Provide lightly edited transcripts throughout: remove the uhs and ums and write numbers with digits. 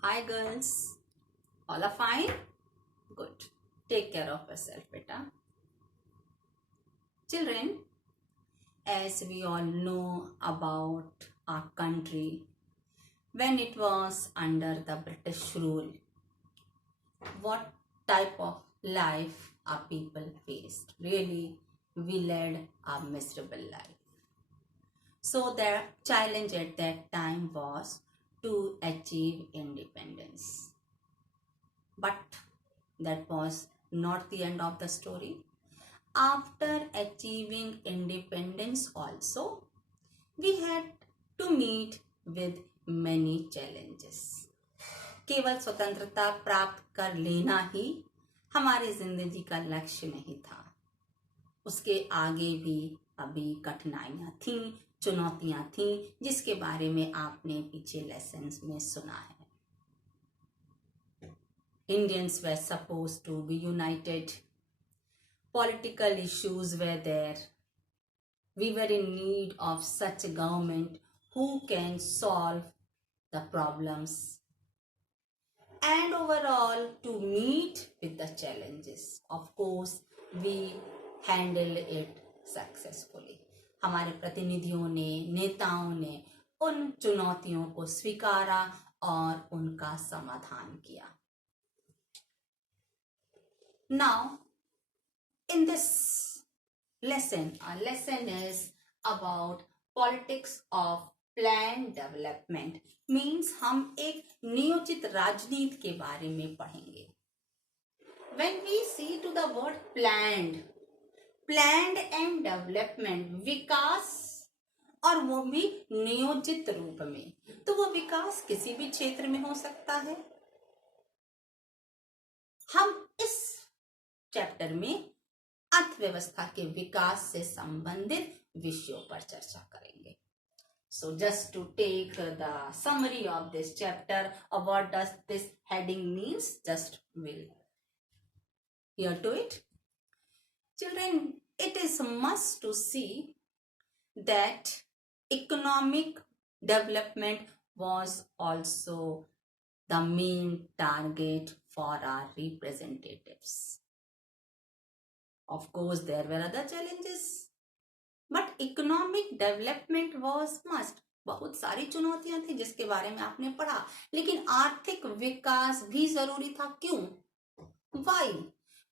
Hi girls, all are fine? Good. Take care of yourself, beta. Children, as we all know about our country, when it was under the British rule, what type of life our people faced? Really, we led a miserable life. So the challenge at that time was to achieve independence. But that was not the end of the story. After achieving independence also, we had to meet with many challenges. केवल स्वतंत्रता प्राप्त कर लेना ही हमारी जिंदगी का लक्ष्य नहीं था। उसके आगे भी अभी कठिनाइयां थीं, चुनौतियां थीं, जिसके बारे में आपने पीछे लेसन्स में सुना है। Indians were supposed to be united. Political issues were there. We were in need of such a government who can solve the problems and overall to meet with the challenges. Of course, we handle it successfully. हमारे प्रतिनिधियों ने, नेताओं ने उन चुनौतियों को स्वीकारा और उनका समाधान किया. Now, in this lesson, our lesson is about politics of planned development. Means हम एक नियोजित राजनीति के बारे में पढ़ेंगे. When we see to the word planned and development, विकास और वो भी नियोजित रूप में, तो वो विकास किसी भी क्षेत्र में हो सकता है. हम इस चैप्टर में अर्थव्यवस्था के विकास से संबंधित विषयों पर चर्चा करेंगे. So just to take the summary of this chapter, what does this heading means? Just we'll hear to it. Children, it is must to see that economic development was also the main target for our representatives. Of course, there were other challenges, but economic development was must. बहुत सारी चुनौतियां थी जिसके बारे में आपने पढ़ा, लेकिन आर्थिक विकास भी जरूरी था. क्यों? Why?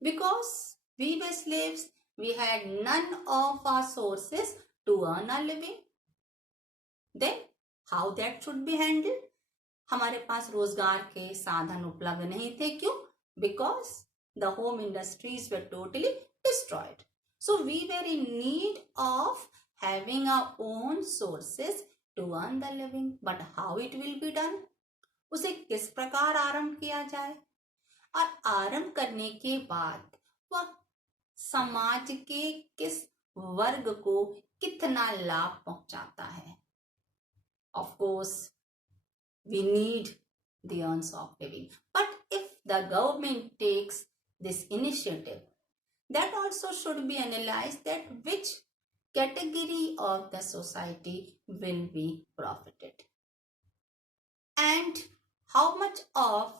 Because we were slaves, we had none of our sources to earn a living. Then how that should be handled? हमारे पास रोजगार के साधन उपलब्ध नहीं थे. क्यों? Because the home industries were totally destroyed. So we were in need of having our own sources to earn the living. But how it will be done? उसे किस प्रकार आरंभ किया जाए और आरंभ करने के बाद वह समाज के किस वर्ग को कितना लाभ पहुंचाता है. Of course, we need the earns of living. But if the government takes this initiative, that also should be analyzed that which category of the society will be profited and how much of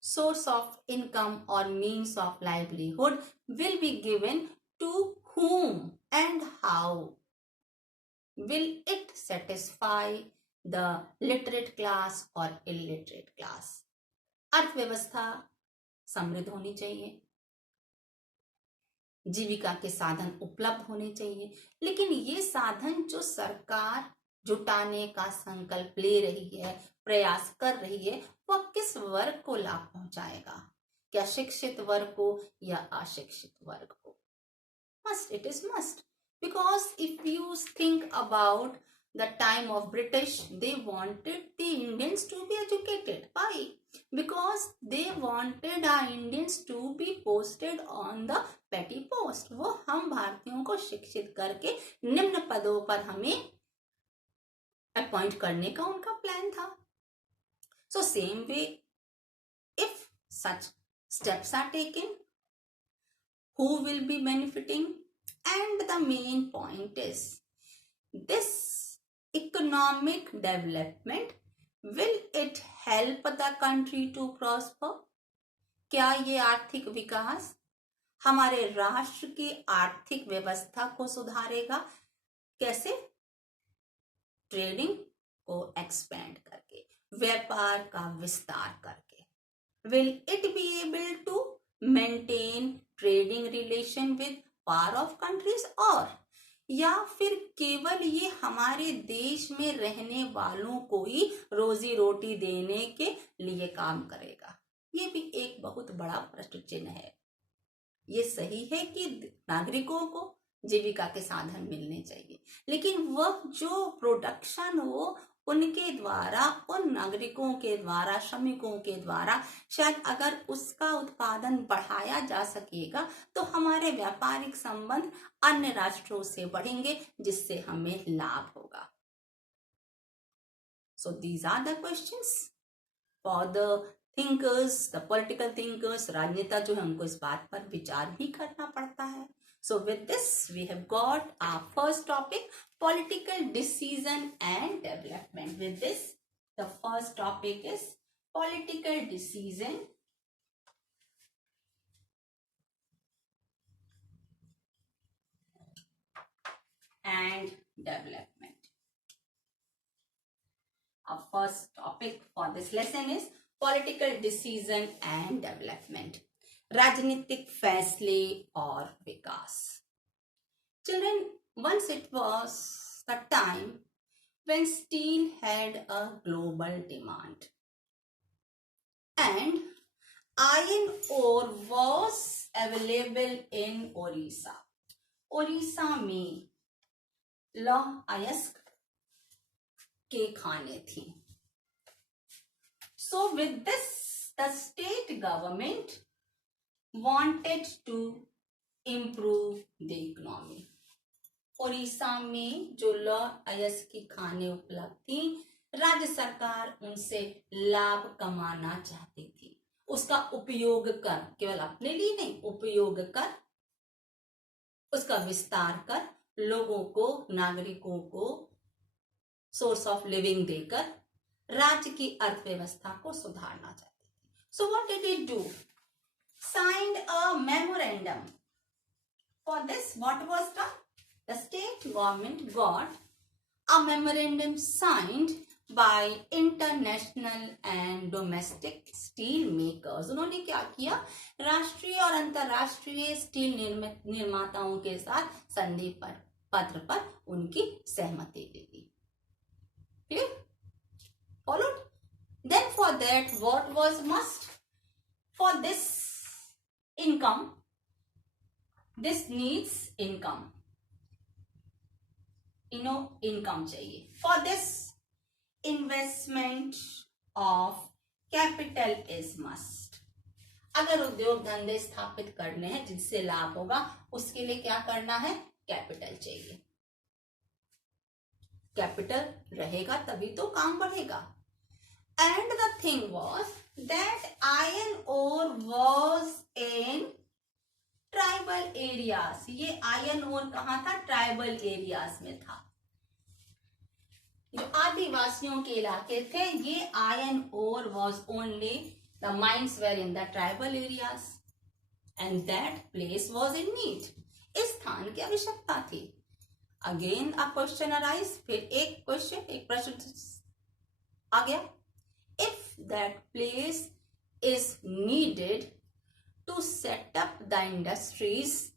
source of income or means of livelihood will be given to whom and how. Will it satisfy the literate class or illiterate class? अर्थव्यवस्था समृद्ध होनी चाहिए, जीविका के साधन उपलब्ध होने चाहिए, लेकिन ये साधन जो सरकार जुटाने का संकल्प ले रही है, प्रयास कर रही है, वह किस वर्ग को लाभ पहुंचाएगा? क्या शिक्षित वर्ग को या अशिक्षित वर्ग को? Must, it is must. Because if you think about the time of British, they wanted the Indians to be educated. Why? Because they wanted our Indians to be posted on the petty post. वो हम भारतीयों को शिक्षित करके निम्न पदों पर हमें अपॉइंट करने का उनका प्लान था. So same way, if such steps are taken, who will be benefiting? And the main point is this economic development Will it help the country to prosper? क्या ये आर्थिक विकास हमारे राष्ट्र की आर्थिक व्यवस्था को सुधारेगा? कैसे? ट्रेडिंग को एक्सपेंड करके, व्यापार का विस्तार करके। Will it be able to maintain trading relation with far off countries, और या फिर केवल ये हमारे देश में रहने वालों को ही रोजी रोटी देने के लिए काम करेगा? ये भी एक बहुत बड़ा प्रश्न चिन्ह है। ये सही है कि नागरिकों को जीविका के साधन मिलने चाहिए, लेकिन वह जो प्रोडक्शन वो उनके द्वारा, उन नागरिकों के द्वारा, श्रमिकों के द्वारा शायद अगर उसका उत्पादन बढ़ाया जा सकेगा तो हमारे व्यापारिक संबंध अन्य राष्ट्रों से बढ़ेंगे, जिससे हमें लाभ होगा। So these are the questions for the thinkers, the political thinkers. राजनेता जो है उनको इस बात पर विचार भी करना पड़ता है। So with this we have got our first topic, political decision and development. With this the first topic is political decision and development. Our first topic for this lesson is political decision and development. राजनीतिक फैसले और विकास। Children, once it was the time when steel had a global demand and iron ore was available in Orissa. Odisha में लौह अयस्क के खाने थी। So with this the state government wanted to improve the economy. Odisha में जो लौह अयस्क की खाने उपलब्ध थी, राज्य सरकार उनसे लाभ कमाना चाहती थी। उसका उपयोग कर, केवल अपने लिए नहीं, उपयोग कर, उसका विस्तार कर, लोगों को, नागरिकों को सोर्स ऑफ लिविंग देकर राज्य की अर्थव्यवस्था को सुधारना चाहती थी। So what did it do? Signed a memorandum. For this, what was done? The state government got a memorandum signed by international and domestic steel makers. उन्होंने क्या किया? राष्ट्रीय और अंतर्राष्ट्रीय स्टील निर्माताओं के साथ संधि पत्र पर उनकी सहमति दे दी। Clear? Followed? Then for that, what was must? For this income, this needs income, income चाहिए। For this, investment of capital is must. अगर उद्योग धंधे स्थापित करने हैं जिससे लाभ होगा, उसके लिए क्या करना है? कैपिटल चाहिए। कैपिटल रहेगा तभी तो काम बढ़ेगा। And the thing was that iron ore was in tribal areas. ये iron ore कहाँ था? ट्राइबल एरियाज में था। जो आदिवासियों के इलाके थे, ये iron ore was only, the mines were in the tribal areas and that place was in need. इस स्थान की आवश्यकता थी। Again a question arise, फिर एक प्रश्न आ गया। If that place is needed to set up the industries,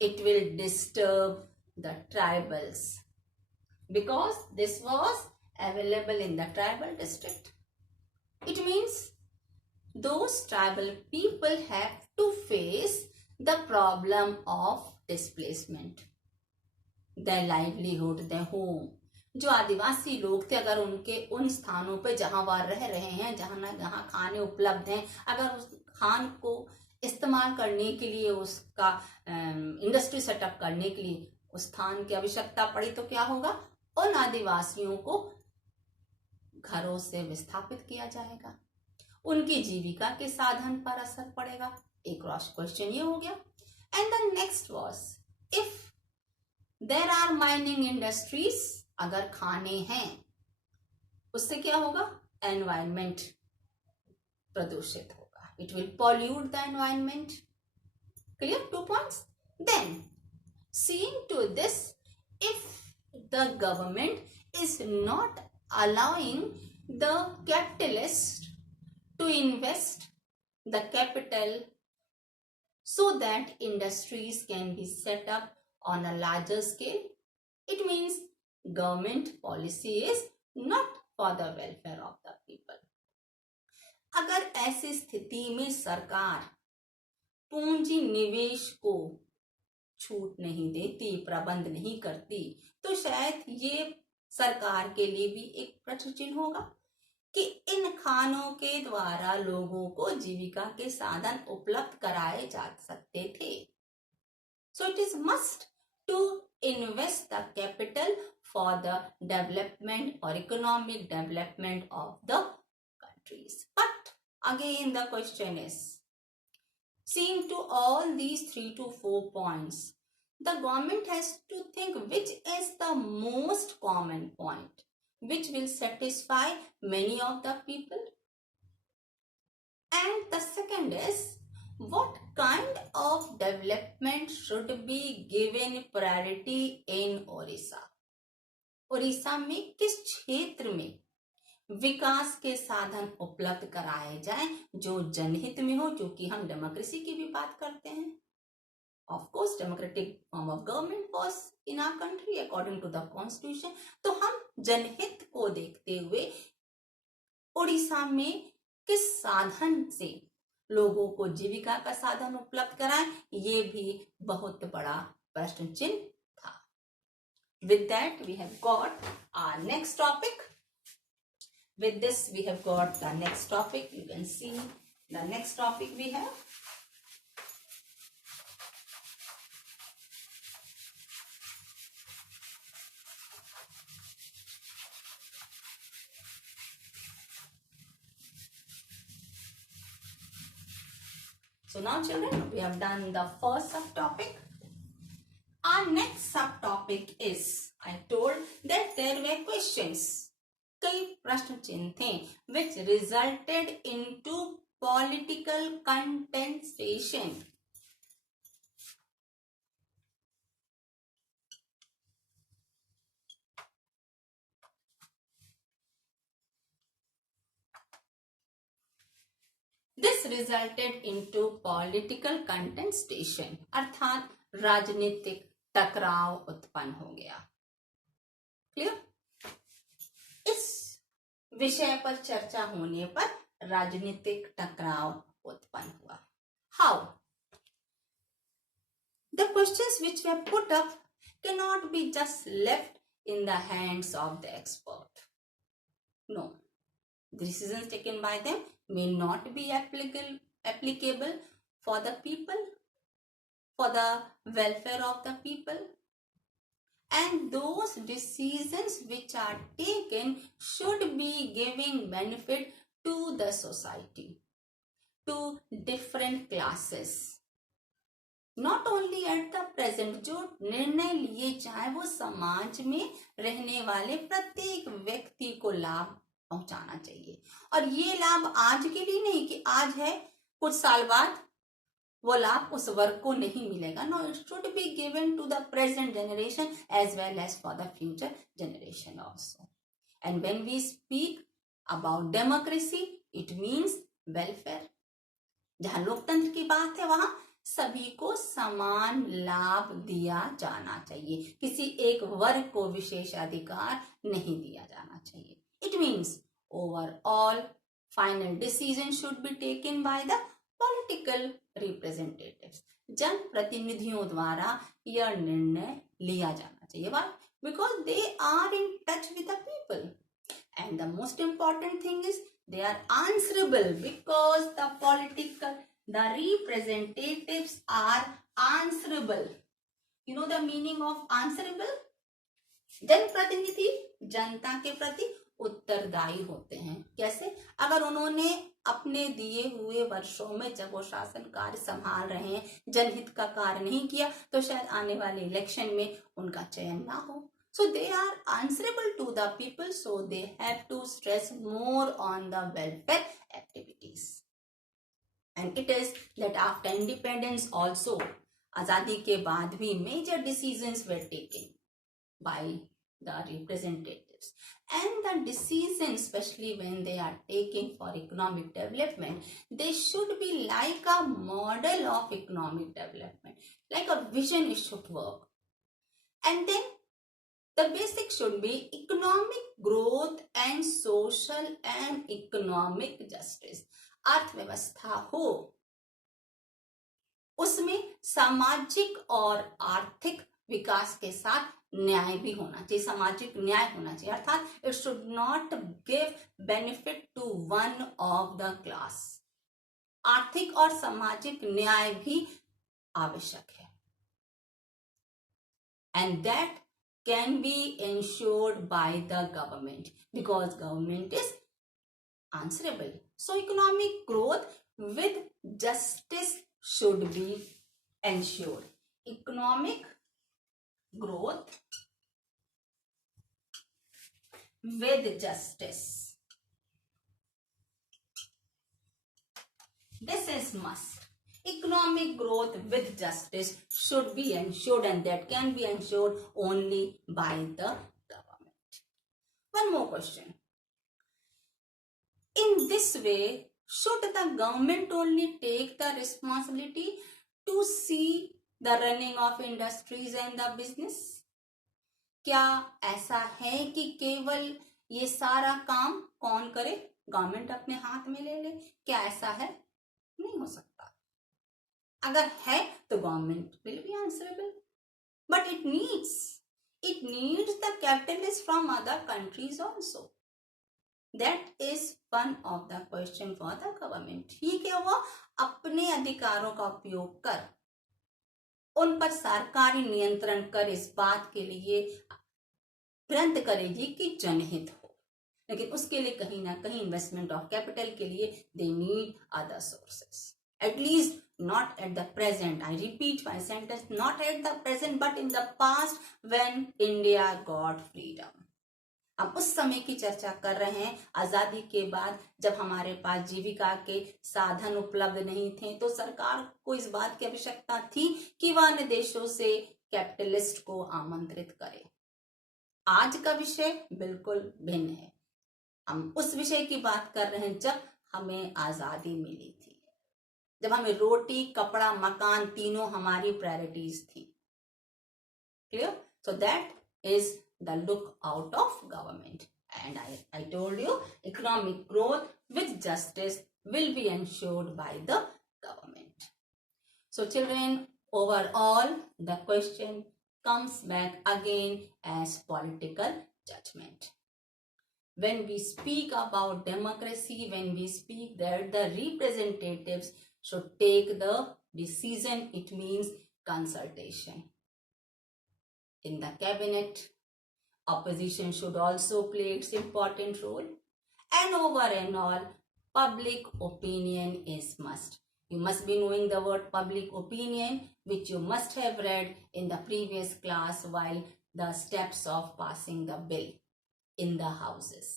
it will disturb the tribals because this was available in the tribal district. It means those tribal people have to face the problem of displacement, their livelihood, their home. जो आदिवासी लोग थे, अगर उनके उन स्थानों पे जहां वह रह रहे हैं, जहां खाने उपलब्ध हैं, अगर उस खान को इस्तेमाल करने के लिए, उसका इंडस्ट्री सेटअप करने के लिए उस स्थान की आवश्यकता पड़ी, तो क्या होगा? उन आदिवासियों को घरों से विस्थापित किया जाएगा, उनकी जीविका के साधन पर असर पड़ेगा। एक क्वेश्चन ये हो गया। And the next was, if there are mining industries, अगर खाने हैं, उससे क्या होगा, एनवायरमेंट प्रदूषित होगा, it will pollute the environment. Clear, 2 points. Then seeing to this, if the government is not allowing the capitalist to invest the capital so that industries can be set up on a larger scale, it means government policy is not for the welfare of the people. अगर ऐसी स्थिति में सरकार पूंजी निवेश को छूट नहीं देती, प्रबंध नहीं करती, तो शायद ये सरकार के लिए भी एक प्रश्न चिन्ह होगा कि इन खानों के द्वारा लोगों को जीविका के साधन उपलब्ध कराए जा सकते थे। So it is must to invest the capital for the development और economic development of the countries. But again the question is, seeing to all these 3 to 4 points, the government has to think which is the most common point which will satisfy many of the people. And the second is, what kind of development should be given priority in Orissa? Orissa में किस क्षेत्र में विकास के साधन उपलब्ध कराए जाएं जो जनहित में हो, क्योंकि हम डेमोक्रेसी की भी बात करते हैं। Of course democratic form of government was in our country according to the constitution. तो हम जनहित को देखते हुए उड़ीसा में किस साधन से लोगों को जीविका का साधन उपलब्ध कराएं, ये भी बहुत बड़ा प्रश्न चिन्ह था। With that we have got our next topic. With this, we have got the next topic. You can see the next topic we have. So now children, we have done the first subtopic. Our next subtopic is, I told that there were questions. कई प्रश्न चिन्ह थे which resulted into political contestation. This resulted into political contestation, अर्थात राजनीतिक टकराव उत्पन्न हो गया. क्लियर? इस विषय पर चर्चा होने पर राजनीतिक टकराव उत्पन्न हुआ. How? The questions which were put up cannot be just left in the hands of the expert. No. The decisions taken by them may not be applicable for the people, for the welfare of the people. And those decisions which are taken should be giving benefit to the society, to different classes. Not only at the present, जो निर्णय लिए जाए वो समाज में रहने वाले प्रत्येक व्यक्ति को लाभ पहुंचाना चाहिए. और ये लाभ आज के लिए नहीं कि आज है कुछ साल बाद वो लाभ उस वर्ग को नहीं मिलेगा. No, it should be given to the present generation as well as for the future generation also. And when we speak about democracy, it means welfare. जहां लोकतंत्र की बात है वहां सभी को समान लाभ दिया जाना चाहिए, किसी एक वर्ग को विशेषाधिकार नहीं दिया जाना चाहिए. It means overall final decision should be taken by the political representatives. जन प्रतिनिधियों द्वारा यह निर्णय लिया जाना चाहिए. Why? Because they are in touch with the people. And the most important thing is they are answerable, because the representatives are answerable. You know the meaning of answerable? जन प्रतिनिधि जनता के प्रति उत्तरदायी होते हैं. कैसे? अगर उन्होंने अपने दिए हुए वर्षों में जब वो शासन कार्य संभाल रहे हैं जनहित का कार्य नहीं किया, तो शायद आने वाले इलेक्शन में उनका चयन ना हो. So they are answerable to the people, so they have to stress more on the welfare activities. And it is that after independence also, आजादी के बाद भी major decisions were taken by the representatives, and the decisions, especially when they are taken for economic development, they should be like a model of economic development, like a vision. It should work. And then the basic should be economic growth and social and economic justice. अर्थव्यवस्था हो, उसमें सामाजिक और आर्थिक विकास के साथ न्याय भी होना चाहिए, सामाजिक न्याय होना चाहिए, अर्थात it should not give benefit to one of the class. आर्थिक और सामाजिक न्याय भी आवश्यक है. And that can be ensured by the government, because government is answerable. So economic growth with justice should be ensured. Economic growth with justice, this is must. Economic growth with justice should be ensured, and that can be ensured only by the government. One more question. In this way, should the government only take the responsibility to see the running of industries and the business? क्या ऐसा है कि केवल ये सारा काम कौन करे? गवर्नमेंट अपने हाथ में ले ले? क्या ऐसा है? नहीं हो सकता. अगर है तो government will be answerable, but it needs the capitalists from other countries also. That is one of the question for the government. ठीक है, वो अपने अधिकारों का उपयोग कर उन पर सरकारी नियंत्रण कर इस बात के लिए प्रयत्न करेगी कि जनहित हो, लेकिन उसके लिए कहीं ना कहीं इन्वेस्टमेंट ऑफ कैपिटल के लिए they need other sources. At least not at the present. I repeat my sentence, not at the present, but in the past when India got freedom. हम उस समय की चर्चा कर रहे हैं, आजादी के बाद जब हमारे पास जीविका के साधन उपलब्ध नहीं थे, तो सरकार को इस बात की आवश्यकता थी कि वह अन्य देशों से कैपिटलिस्ट को आमंत्रित करे. आज का विषय बिल्कुल भिन्न है. हम उस विषय की बात कर रहे हैं जब हमें आजादी मिली थी, जब हमें रोटी, कपड़ा, मकान तीनों हमारी प्रायोरिटीज थी. Clear? So that is the look out of government. And I told you, economic growth with justice will be ensured by the government. So children, overall the question comes back again as political judgment. When we speak about democracy, when we speak that the representatives should take the decision, it means consultation. In the cabinet, opposition should also play its important role. And over and all, public opinion is must. You must be knowing the word public opinion, which you must have read in the previous class while the steps of passing the bill in the houses.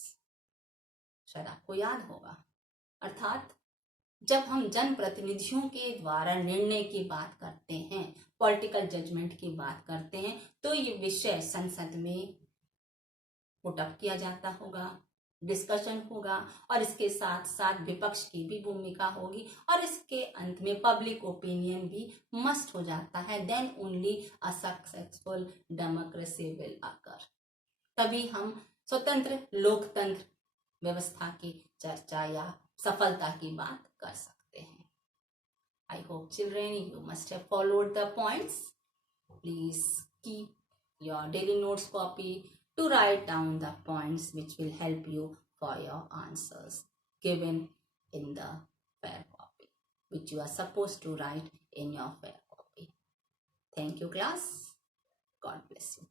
शायद आपको याद होगा. अर्थात जब हम जनप्रतिनिधियों के द्वारा निर्णय की बात करते हैं, पॉलिटिकल जजमेंट की बात करते हैं, तो ये विषय संसद में पुटअप किया जाता होगा, डिस्कशन होगा, और इसके साथ साथ विपक्ष की भी भूमिका होगी, और इसके अंत में पब्लिक ओपिनियन भी मस्ट हो जाता है. Then only a successful democracy will occur. तभी हम स्वतंत्र लोकतंत्र व्यवस्था की चर्चा या सफलता की बात कर सकते हैं. I hope children you must have followed the points. Please keep your daily notes copy to write down the points which will help you for your answers given in the fair copy, which you are supposed to write in your fair copy. Thank you, class. God bless you.